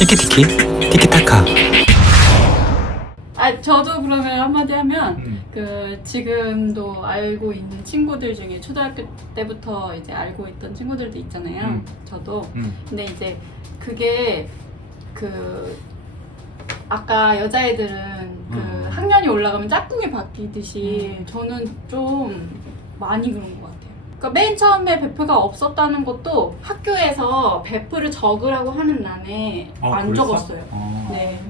티키티키 티키타카 아 저도 그러면 한마디 하면 음. 그 지금도 알고 있는 친구들 중에 초등학교 때부터 이제 알고 있던 친구들도 있잖아요. 음. 저도 음. 근데 이제 그게 그 아까 여자애들은 그 음. 학년이 올라가면 짝꿍이 바뀌듯이 음. 저는 좀 많이 그런 것 같아요. 그러니까 맨 처음에 베프가 없었다는 것도 학교에서 베프를 적으라고 하는 난에 아, 안 그랬어? 적었어요. 어. 네.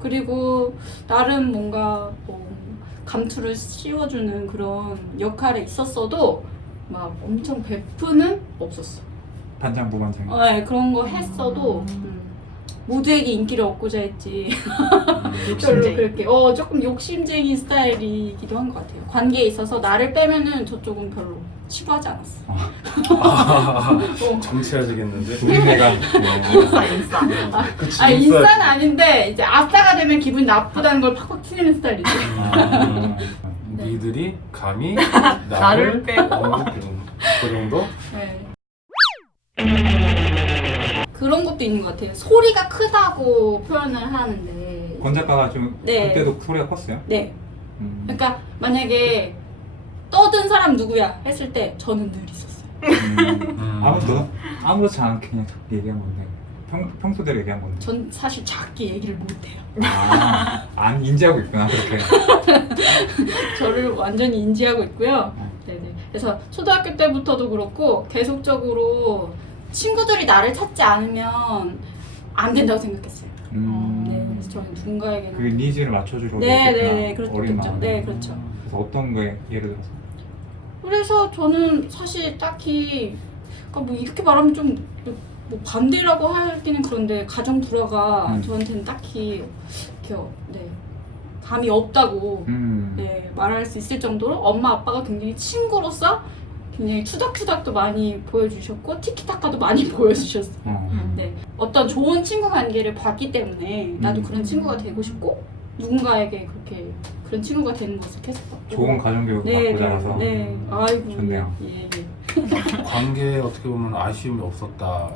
그리고 나름 뭔가 뭐 감투를 씌워주는 그런 역할에 있었어도 막 엄청 베프는 없었어. 반장 부반장 어, 네, 그런 거 했어도 음, 모두에게 인기를 얻고자 했지. 별로 욕심쟁이. 그렇게 어 조금 욕심쟁이 스타일이기도 한 것 같아요. 관계에 있어서 나를 빼면은 저쪽은 별로 싫어하지 않았어. 어. 정치해지겠는데? 우리네가 인싸 인싸. 그치, 아 인싸. 인싸는 아닌데 이제 아싸가 되면 기분이 나쁘다는 걸 팍팍 튀는 스타일이지. 아, 네. 니들이 감히 나를 나를 빼고. 어, 그. 그 정도? 네. 그런 것도 있는 것 같아요. 소리가 크다고 표현을 하는데. 권 작가가 좀 네. 그때도 소리가 컸어요? 네. 음. 그러니까 만약에 떠든 사람 누구야 했을 때 저는 늘 있었어요. 음. 아무도 아무렇지 않게 그냥 얘기한 건데 평, 평소대로 얘기한 건데 전 사실 작게 얘기를 못해요. 아, 안 인지하고 있구나 그렇게 저를 완전히 인지하고 있고요. 어. 네네. 그래서 초등학교 때부터도 그렇고 계속적으로 친구들이 나를 찾지 않으면 안 된다고 생각했어요. 음. 네. 그래서 저는 누군가에게는 그 니즈를 맞춰주려고 네. 네, 네, 그렇죠, 어린 그렇죠. 마음에. 네, 그렇죠. 그래서 어떤 거에 예를 들어서 그래서 저는 사실 딱히 그러니까 뭐 이렇게 말하면 좀 뭐 반대라고 하기는 그런데 가정 불화가 음. 저한테는 딱히 이렇게 네 감이 없다고 음. 네, 말할 수 있을 정도로 엄마 아빠가 굉장히 친구로서 굉장히 투닥투닥도 많이 보여주셨고 티키타카도 많이 보여주셨어요. 어. 네, 어떤 좋은 친구 관계를 봤기 때문에 나도 음. 그런 친구가 되고 싶고 누군가에게 그렇게 그런 친구가 되는 것을 계속 봤고 좋은 가정교육 네, 받고 자라서 네, 아이고 좋네요. 예, 예. 관계에 어떻게 보면 아쉬움이 없었다.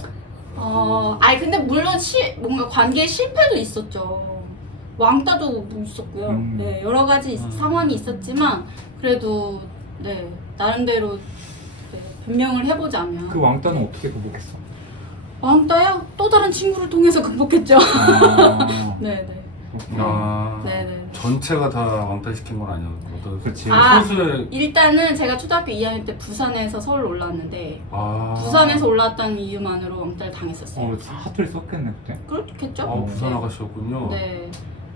어, 아니 근데 물론 시, 뭔가 관계에 실패도 있었죠. 왕따도 있었고요. 음. 네, 여러 가지 음. 상황이 있었지만 그래도 네 나름대로 네, 변명을 해보자면 그 왕따는 어떻게 극복했어? 왕따야 또 다른 친구를 통해서 극복했죠. 아, 네, 네, 그렇구나. 아, 네, 네. 전체가 다 왕따 시킨 건 아니었고. 어떤 그치. 아. 소수의 일단은 제가 초등학교 2학년 때 부산에서 서울 올라왔는데 아. 부산에서 올라왔다는 이유만으로 왕따를 당했었어요. 어, 사투리 썼겠네 그때. 그렇겠죠? 아, 부산 아가씨였군요. 네.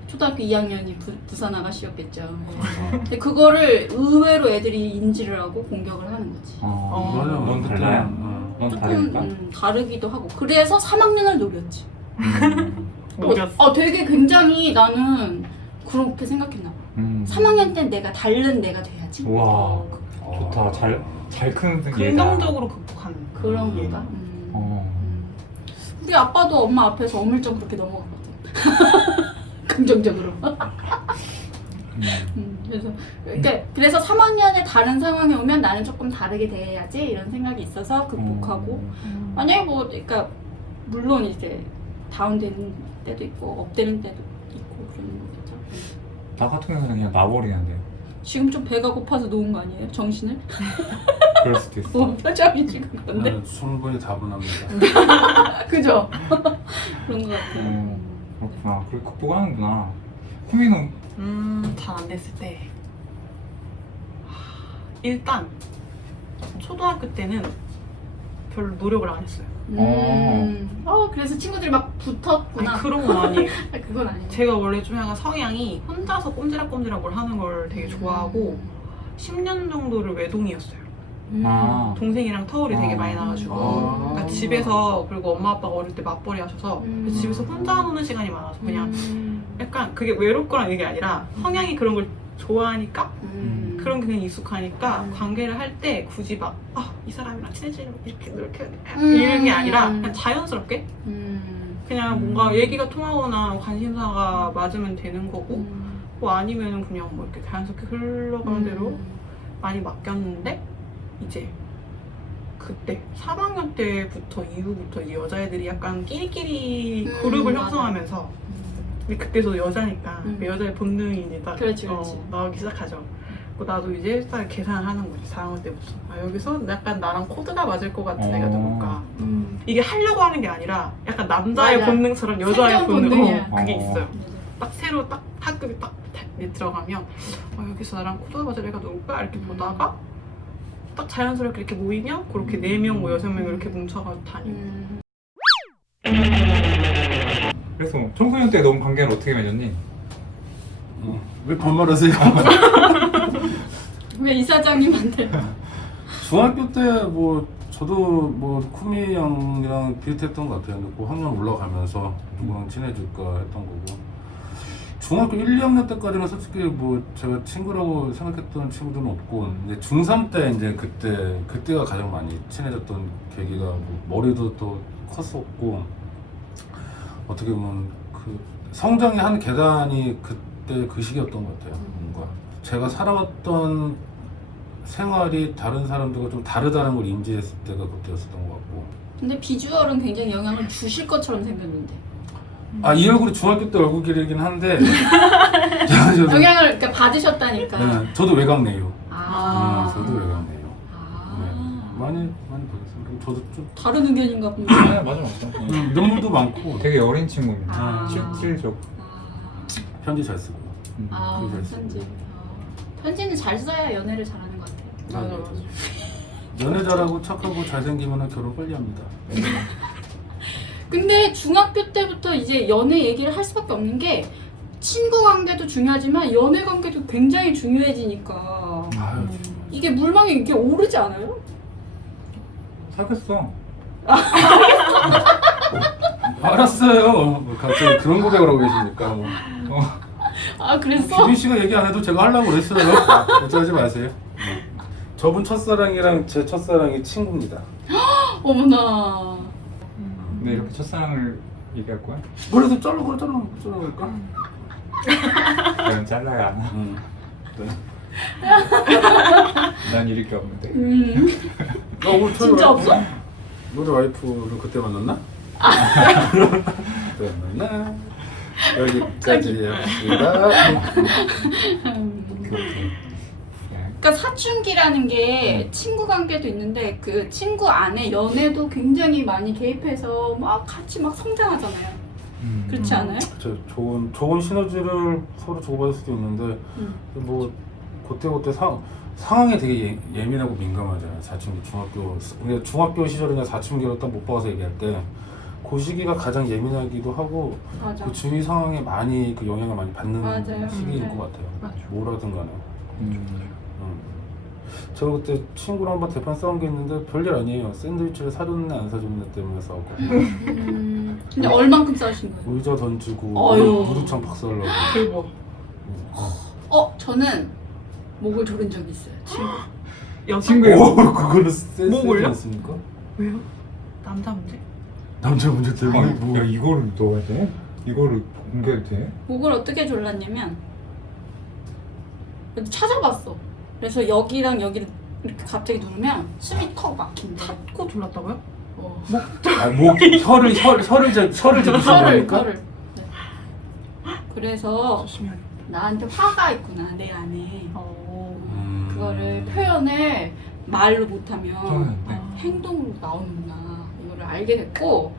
초등학교 2학년이 부, 부산 아가씨였겠죠. 네. 아, 근데 그거를 의외로 애들이 인지를 하고 공격을 하는 거지. 어, 맞아. 넌 그때는, 달라요? 어. 넌 조금 다르니까? 음, 다르기도 하고. 그래서 3학년을 노렸지. 음. 노렸어. 어, 되게 굉장히 나는 그렇게 생각했나 봐. 음. 3학년 땐 내가 다른 내가 돼야지. 우와 어. 좋다 잘잘 크는 얘다 긍정적으로 극복하는. 그런 예. 건가? 음. 어. 음. 우리 아빠도 엄마 앞에서 어물쩍 그렇게 넘어가거든. 긍정적으로. 음. 음, 그래서 그러니까 그래서 3학년에 다른 상황이 오면 나는 조금 다르게 대해야지 이런 생각이 있어서 극복하고 음. 만약에 뭐 그러니까 물론 이제 다운되는 때도 있고 업되는 때도 있고 그러는 거겠죠. 나 같은 경우는 그냥 나버리는데 지금 좀 배가 고파서 놓은 거 아니에요? 정신을? 그럴 수도 있어 어, 표정이 지금 그런데 네, 충분히 다분합니다. 아, 그죠? 그런 거 같아요. 음. 그렇구나 그래 극복하는구나 쿠미는 음, 잘 안 됐을 때. 하, 일단 초등학교 때는 별로 노력을 안 했어요. 음. 어, 그래서 친구들이 막 붙었구나. 아니, 그런 건 아니에요. 아, 그건 아니에요. 제가 원래 좀 약간 성향이 혼자서 꼼지락꼼지락 뭘 하는 걸 되게 좋아하고 10년 정도를 외동이었어요. 음. 아. 동생이랑 터울이 되게 아. 많이 나가지고 아. 그러니까 집에서 그리고 엄마 아빠가 어릴 때 맞벌이 하셔서 음. 집에서 혼자 노는 시간이 많아서 그냥 음. 약간 그게 외롭거나 이게 아니라 성향이 그런 걸 좋아하니까 음. 그런 게 그냥 익숙하니까 음. 관계를 할 때 굳이 막 아 이 사람이랑 친해지려고 이렇게 노력해야 돼 음. 이런 게 아니라 그냥 자연스럽게 음. 그냥 음. 뭔가 얘기가 통하거나 관심사가 맞으면 되는 거고 음. 뭐 아니면은 그냥 뭐 이렇게 자연스럽게 흘러가는 대로 음. 많이 맡겼는데 이제 그 그때 3학년 때부터 이후부터 이제 여자애들이 약간 끼리끼리 음, 그룹을 맞아. 형성하면서 근데 그때 저도 여자니까 음. 그 여자의 본능이 이제 딱 그렇지, 어, 그렇지. 나오기 시작하죠. 그 나도 이제 딱 계산을 하는 거지 4학년 때부터. 아 여기서 약간 나랑 코드가 맞을 것 같은 애가 어. 누굴까. 음. 이게 하려고 하는 게 아니라 약간 남자의 맞아. 본능처럼 여자의 본능 본능이야. 어, 그게 어. 있어요. 딱 새로 딱 학급이 딱 들어가면 어, 여기서 나랑 코드가 맞을 애가 누굴까 이렇게 보다가 딱 자연스럽게 이렇게 모이면 그렇게 네 명 뭐 여섯 명 이렇게 뭉쳐가지고 다니고 음. 그래서 청소년 때 너무 관계를 어떻게 맺었니? 어, 왜 반말하세요? 왜 이사장님한테? 중학교 때 뭐 저도 뭐 쿠미 형이랑 비슷했던 것 같아요. 근데 그 학년 올라가면서 누구랑 친해질까 했던 거고. 중학교 1, 2학년 때까지는 솔직히 뭐 제가 친구라고 생각했던 친구들은 없고 근데 중3 때 이제 그때 그때가 가장 많이 친해졌던 계기가 뭐 머리도 또 컸었고 어떻게 보면 그 성장의 한 계단이 그때 그 시기였던 것 같아요. 뭔가 제가 살아왔던 생활이 다른 사람들과 좀 다르다는 걸 인지했을 때가 그때였었던 것 같고 근데 비주얼은 굉장히 영향을 주실 것처럼 생겼는데 아 이 얼굴이 중학교 때 얼굴 길이긴 한데 저도, 영향을 그러니까 받으셨다니까. 네, 저도 외곽 내요 아. 네, 저도 외곽 내요 아. 네, 많이 많이 보겠습니다 저도 좀 다른 의견인가 본데. 네 맞아 맞아. 음, 눈물도 많고 되게 어린 친구입니다. 아. 실, 실적. 아. 편지 잘 쓰고 음. 아, 그게 잘 편지. 쓰고. 어. 편지는 잘 써야 연애를 잘하는 것 같아요. 맞아 맞아 연애 잘하고 착하고 잘생기면 결혼 빨리 합니다 근데 중학교 때부터 이제 연애 얘기를 할 수밖에 없는 게 친구 관계도 중요하지만 연애 관계도 굉장히 중요해지니까 아유 이게 물망에 이렇게 오르지 않아요? 사귀었어. 알았어요 뭐 갑자기 그런 고백을 하고 계시니까 뭐. 어. 아 그랬어? 기빈 씨가 얘기 안 해도 제가 하려고 그랬어요. 어쩌지 마세요. 저분 첫사랑이랑 제 첫사랑이 친구입니다. 어머나. 근데 이렇게 첫사랑을 얘기할 거야? 그래도 자르고 자르고 자르니까. 그럼 잘라야 하나? 응. 네. 난 잃을 게 없는데. 음. 저희 진짜 와이프- 없어? 우리 와이프를 그때 만났나? 그때 만났나? 여기까지였습니다. 그러니까 사춘기라는 게 친구 관계도 있는데 그 친구 안에 연애도 굉장히 많이 개입해서 막 같이 막 성장하잖아요. 음. 그렇지 않아요? 저 좋은 좋은 시너지를 서로 주고받을 수도 있는데 음. 뭐 그때 그때 상 상황에 되게 예, 민하고 민감하잖아요. 사춘기 중학교 우리가 중학교 시절이나 사춘기로 딱 못 봐서 얘기할 때 그 시기가 가장 예민하기도 하고 맞아. 그 주위 상황에 많이 그 영향을 많이 받는 맞아요. 시기인 네. 것 같아요. 맞아. 뭐라든 간에. 음. 음. 제가 그때 친구랑 한번 대판 싸운 게 있는데 별일 아니에요. 샌드위치를 사줬네 안 사줬네 때문에 싸웠거든요. 음. 근데 얼만큼 싸우신 거예요? 의자 던지고. 무두창 박살나고. 대박 어, 저는 목을 조른 적이 있어요. 친구. 친구예요. 오, 그거는 센스 뭐 올려? 않습니까? 왜요? 남자 문제? 남자 문제 아, 때문에 뭐야 이거를 넣어야 돼? 이거를 공개해도 돼? 목을 어떻게 졸랐냐면 찾아봤어. 그래서 여기랑 여기를 이렇게 갑자기 누르면 숨이 턱 막힌대. 코 졸랐다고요? 어. 아, 뭐 혀를 혀, 혀를 제 혀를 제시는 혀를? 혀를. 네. 그래서 조심해야 나한테 화가 있구나 내 안에. 어... 음. 그거를 표현을 말로 못하면 음, 네. 어, 행동으로 나오는구나 이거를 알게 됐고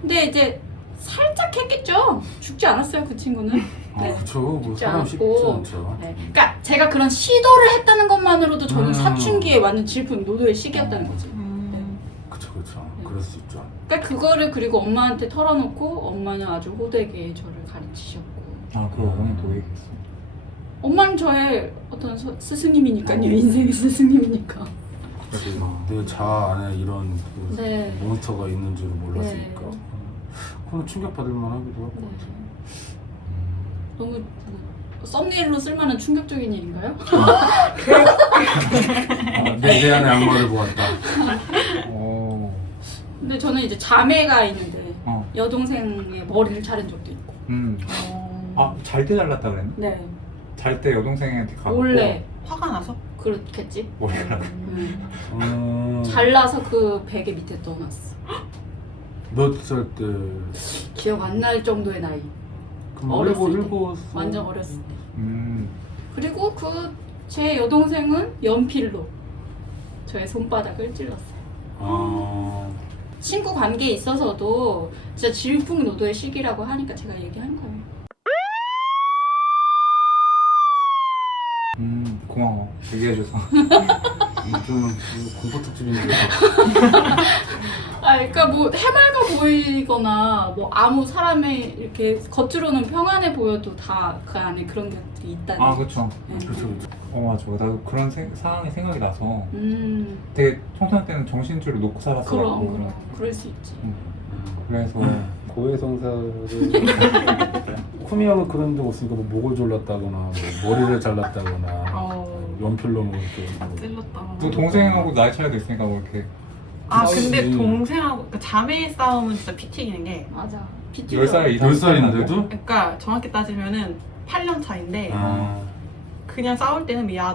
근데 이제 살짝 했겠죠 죽지 않았어요 그 친구는 아, 네. 그쵸. 뭐 쉽지 사람 쉽지. 않죠. 네. 그러니까 제가 그런 시도를 했다는 것만으로도 저는 음. 사춘기에 완전 질풍 노도의 시기였다는 거지 음... 네. 그럴 수 있죠. 그러니까 그거를 그리고 엄마한테 털어놓고 엄마는 아주 호되게 저를 가르치셨고 아 그거 어머니도 얘기했어. 엄마는 저의 어떤 서- 스승님이니까요 인생의 스승님이니까 그래서 내 자아 안에 이런 그 네. 몬스터가 있는 줄을 몰랐으니까. 네. 음. 그건 충격받을 만하기도 하고. 네. 너무 뭐, 썸네일로 쓸만한 충격적인 일인가요? 내, 내 안에 악마를 보았다. 어. 근데 저는 이제 자매가 있는데 어. 여동생의 머리를 자른 적도 있고 음. 어... 아잘 때 잘랐다 그랬나? 네 잘 때 여동생한테 가고. 몰래 화가 나서? 그렇겠지. 머리카락. 음. 음, 잘라서 그 베개 밑에 넣어놨어. 몇살 때? 기억 안 날 정도의 나이. 그럼 어렸을 때. 완전 어렸을 때. 음. 그리고 그 제 여동생은 연필로 저의 손바닥을 찔렀어요. 아, 친구 관계에 있어서도 진짜 질풍노도의 시기라고 하니까 제가 얘기한 거예요. 음. 고마워. 얘기해줘서. 좀 공포 특집인데. 아, 그러니까 뭐 해맑아 보이거나 뭐 아무 사람의 이렇게 겉으로는 평안해 보여도 다 그 안에 그런 것들이 있다는. 아 그쵸. 네. 그렇죠, 그렇죠. 어 맞아. 나도 그런 생- 상황이 생각이 나서 음, 되게 청소년 때는 정신줄을 놓고 살았어. 그럼 그럼 그럴 수 있지. 그래서 고해성사를 쿠미 형은 그런 적 없으니까 뭐 목을 졸랐다거나 뭐 머리를 잘랐다거나 어. 연필로 뭐 이렇게 뭐 찔렀다. 또 동생하고 나이 차이도 있으니까 뭐 이렇게 아 싸우지. 근데 동생하고 그러니까 자매 싸움은 진짜 피 튀기는 게 맞아. 열 살 이상 열 살인데도 그러니까 정확히 따지면은 8년 차인데 아, 그냥 싸울 때는 야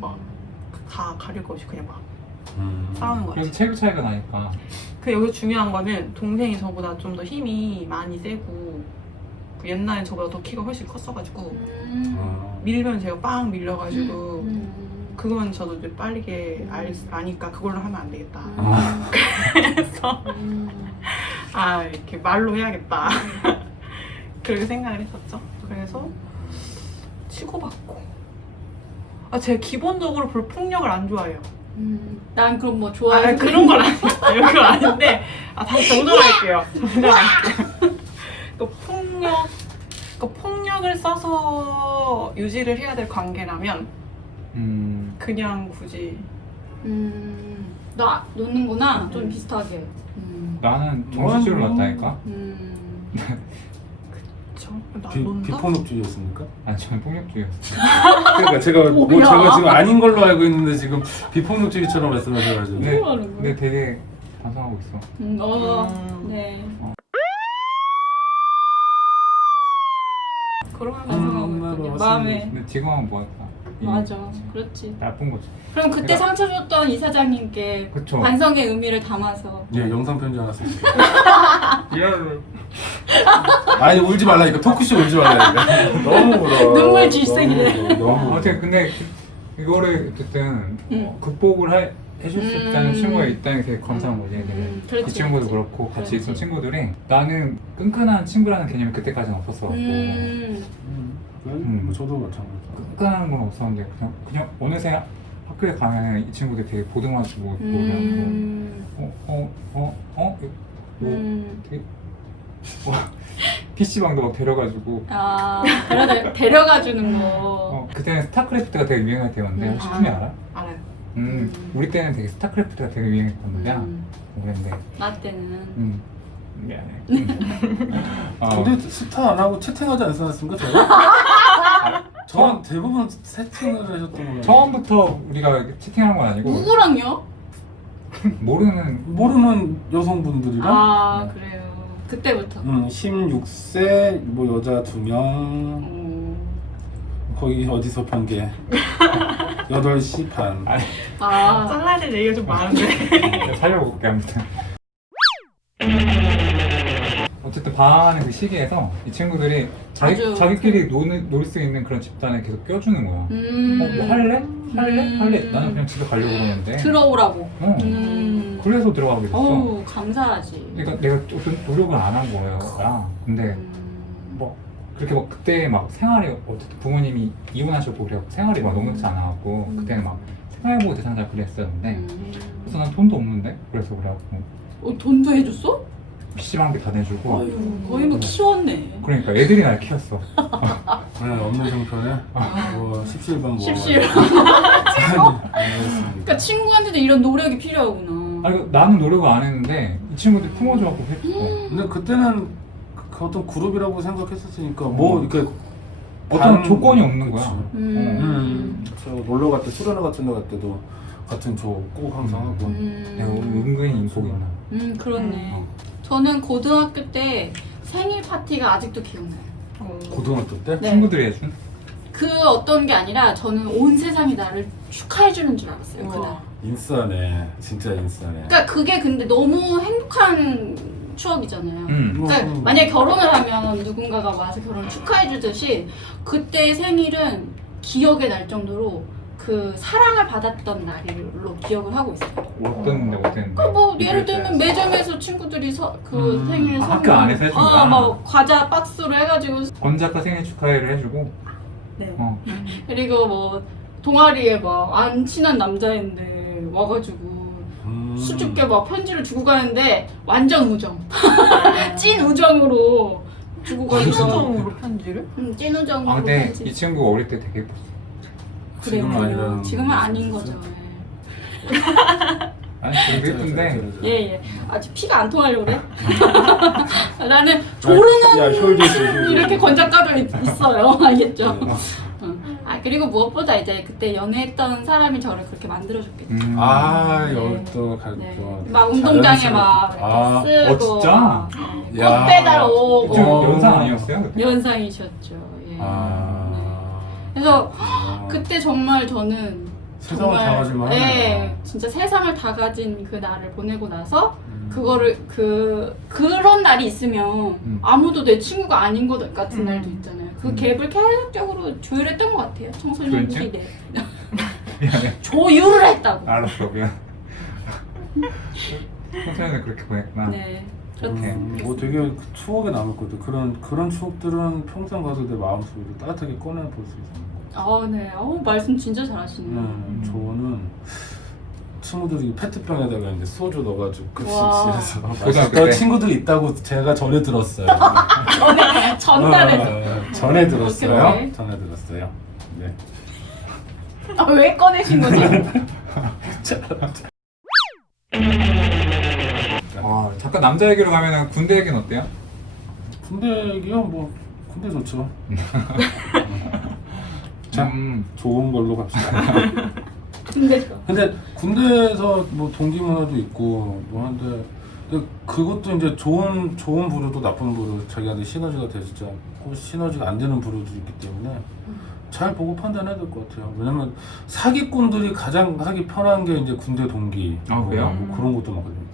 너막다 가릴 거 없이 그냥 막 음. 싸우는 거야. 그래서 체급 차이가 나니까 그 여기서 중요한 거는 동생이 저보다 좀 더 힘이 많이 세고 그 옛날엔 저보다 더 키가 훨씬 컸어가지고 음. 아. 밀면 제가 빵 밀려가지고 음. 그건 저도 이제 빠르게 알, 아니까 그걸로 하면 안 되겠다. 아. 그래서 음. 아 이렇게 말로 해야겠다. 그렇게 생각을 했었죠. 그래서 치고받고. 아 제가 기본적으로 별 폭력을 안 좋아해요. 음. 난 그럼 뭐 아 좋아해. 그런 건 아니에요. 그건 아닌데 아 다시 정정할게요. 정정할게요. 그 폭력 그 폭력을 써서 유지를 해야 될 관계라면 음. 그냥 굳이 음. 나 놓는구나. 좀 비슷하게. 음. 나는 뭐. 놨다니까. 음. 저나 비, 논다? 비폭력주의였습니까? 아니 저는 폭력주의였어. 그러니까 제가 뭐 뭐야? 제가 지금 아닌 걸로 알고 있는데 지금 비폭력주의처럼 말씀하셔가지고 네. 뭐 하는 거야? 근데 되게 반성하고 있어. 음, 어. 음. 네. 그러면 반성하고 음. 맞습니다. 마음에. 근데 지금은 뭐할까? 맞아. 그렇지. 나쁜 거지. 그럼 그때 내가- 상처 줬던 이사장님께 그쵸. 반성의 의미를 담아서 예 영상 편지 하나 쓰시죠. 이런 아니 울지 말라니까 토크쇼 울지 말라니까. 너무 울어. 눈물 질색이네. 너무, 너무. 어떻게 근데 그- 이거를 어쨌든 응. 극복을 해, 해줄 수 있다는 음. 친구가 있다는 게 되게 감사한 거지. 음, 이 그렇지, 친구도 그렇지. 그렇고 같이 그렇지. 있던 친구들이 나는 끈끈한 친구라는 개념이 그때까지는 없었어. 음. 음, 네? 음. 뭐 저도 마찬가지. 끈끈한 건 없었는데 그냥 그냥 어느새 학교에 가면 이 친구들 되게 보듬어 주고 노래하고 음. 어어어 어, 어? 뭐 음. 되게 뭐 PC방도 막 데려가지고 아, 데려다, 데려가 주는 거. 어, 그때는 스타크래프트가 되게 유행할 때였는데 음. 혹시 춤이 알아? 알아요. 음, 음. 우리 때는 되게 스타크래프트가 되게 유행했단 말이야 음, 그랬는데 나 때는. 음 미안해 음. 어, 근데 스타 안 하고 채팅하지 않았습니까 제가? 저는 대부분 채팅을 하셨던 걸로. 처음부터 우리가 채팅한 건 아니고 누구랑요? 모르는 모르는 여성분들이랑. 아, 그래요. 그때부터. 음, 16세 뭐 여자 두 명. 음. 거기 어디서 본 게? 8시 반. 아니 아, 잘라야 될 얘기가 좀 많은데. 내가 살려볼게 아무튼 어쨌든 방황하는 그 시기에서 이 친구들이 자기, 자기끼리 노는, 놀 수 있는 그런 집단에 계속 껴주는 거야 음. 어, 뭐 할래? 할래? 음. 할래? 나는 그냥 집에 가려고 그러는데 들어오라고. 어. 음. 그래서 들어가게 됐어 어우, 감사하지. 그러니까 내가 어떤 노력을 안 한 거예요 나. 근데 음. 뭐 그렇게 막 그때 막 생활이 어쨌든 부모님이 이혼하셨고 그래 생활이 막 녹록지 않아갖고 음. 그때는 막 생활보호 대상자 그랬었는데 음. 그래서 난 돈도 없는데 그래서 그래갖고 어, 돈도 해줬어? PC방비 다 내주고 아유, 거의 뭐 키웠네. 그러니까 애들이 날 키웠어 네, 없는 형편에 뭐 십시일반 뭐. 십시일. 알겠습니다. 그러니까 친구한테도 이런 노력이 필요하구나. 아니 나는 노력을 안 했는데 이 친구들 품어줘갖고 했어 근데 그때는 그, 그 어떤 그룹이라고 생각했었으니까 뭐 음. 이렇게 어떤 반- 조건이 없는 거야 그치. 음. 저 놀러 갈 때 수련회 같은 데 갈 때도 같은 조 꼭 항상 하고 음. 내가 은근히 인복이 있나 음, 그렇네. 어. 저는 고등학교 때 생일 파티가 아직도 기억나요. 어. 고등학교 때 네. 친구들이 해준 그 어떤 게 아니라 저는 온 세상이 나를 축하해주는 줄 알았어요 그날. 인싸네. 진짜 인싸네. 그러니까 그게 근데 너무 행복한 추억이잖아요. 음. 뭐, 그러니까 음. 만약에 결혼을 하면 누군가가 와서 결혼을 축하해 주듯이 그때 생일은 기억에 날 정도로 그 사랑을 받았던 날로 기억을 하고 있어요. 어땠는데 어땠는데? 그뭐 예를 들면 매점에서 친구들이 서, 그 음. 생일 아, 선물 학교 안에서 해준다. 아, 막 과자 박스로 해가지고 권 작가 생일 축하회를 해주고 네. 어. 그리고 뭐 동아리에 막 안 친한 남자인데 와가지고 음. 수줍게 막 편지를 주고 가는데 완전 우정 찐 우정으로 주고 가니까 신호정으로 편지를? 음, 찐 우정으로 아 근데 편지 이 친구 어릴 때 되게 예뻤어. 그래요 지금은 아니라는 지금은 아닌 거죠. 아니 되게 예쁜데 예 예 아직 피가 안 통하려고 그래 나는 조르는 야. 이렇게 권작가도 있- 있어요 알겠죠 네. 응. 아 그리고 무엇보다 이제 그때 연애했던 사람이 저를 그렇게 만들어줬겠죠 음. 아, 네. 여기 또 갈, 네. 또막 운동장에 막. 아, 이렇게 쓰고 어, 진짜? 네. 야. 꽃 배달 오고 좀 어. 연상 아니었어요? 그때? 연상이셨죠 예. 네. 아. 그래서 아. 그때 정말 저는 세상을 다 가지만 네, 진짜 세상을 다 가진 그 날을 보내고 나서 음. 그거를 그 그런 날이 있으면 음. 아무도 내 친구가 아닌 것 같은 음. 날도 있잖아요. 그 음. 갭을 계속적으로 조율했던 것 같아요. 청소년 조율했지? 시대 미안해. 조율을 했다고. 알았어 미안. 평소에는 그렇게 보냈구나. 네, 그렇 음, 뭐 되게 그 추억에 남았거든. 그런 그런 추억들은 평생 가도 내 마음속에 따뜻하게 꺼내 볼 수 있는 거. 아, 네. 어우, 말씀 진짜 잘하시네요. 음, 저는 친구들이 페트병에다가 이제 소주 넣어가지고 와. 급식실에서 고등학교 마셨던 때? 친구들이 있다고 제가 전에 들었어요. 전날에 어, 전에 들었어요. 오케이. 전에 들었어요. 네. 아, 왜 꺼내신 거죠? 아 잠깐 남자 얘기로 가면은 군대 얘기는 어때요? 군대 얘기요? 뭐 군대 좋죠. 자, 음, 좋은 걸로 갑시다. 근데 군대에서 뭐 동기 문화도 있고 뭐 한데 근데 그것도 이제 좋은 좋은 부류도 나쁜 부류 자기한테 시너지가 되지 않고 시너지가 안 되는 부류도 있기 때문에 잘 보고 판단해야 될 것 같아요. 왜냐면 사기꾼들이 가장 하기 편한 게 이제 군대 동기 아, 뭐, 그래요? 뭐 그런 것도 많거든요.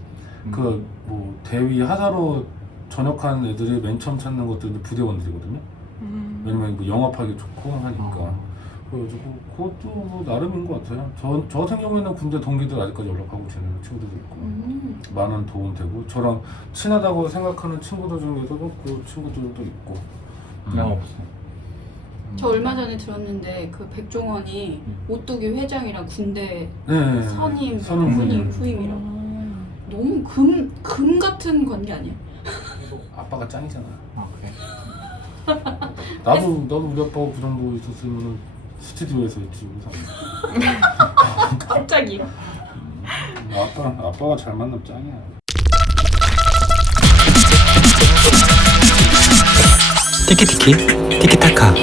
음. 그뭐 대위 하사로 전역한 애들이 맨 처음 찾는 것도 이제 부대원들이거든요. 음. 왜냐면 뭐 영업하기 좋고 하니까. 아. 그래가지고 그것도 뭐 나름인 것 같아요. 저, 저 같은 경우에는 군대 동기들 아직까지 연락하고 지내는 친구들도 있고 음. 많은 도움 되고 저랑 친하다고 생각하는 친구들 중에서도 그 친구들도 있고 나 없어. 저 얼마 전에 들었는데 그 백종원이 음. 오뚜기 회장이랑 군대 네, 선임, 선임 후임, 후임. 후임이라고. 음. 너무 금, 금 같은 관계 아니에요? 아빠가 짱이잖아. 아 그래. 나도 나도 우리 아빠가 그 정도 있었으면 스튜디오에서 했지 항상. 갑자기. 아빠 아빠가 잘 만나면 짱이야. 티키티키 티키타카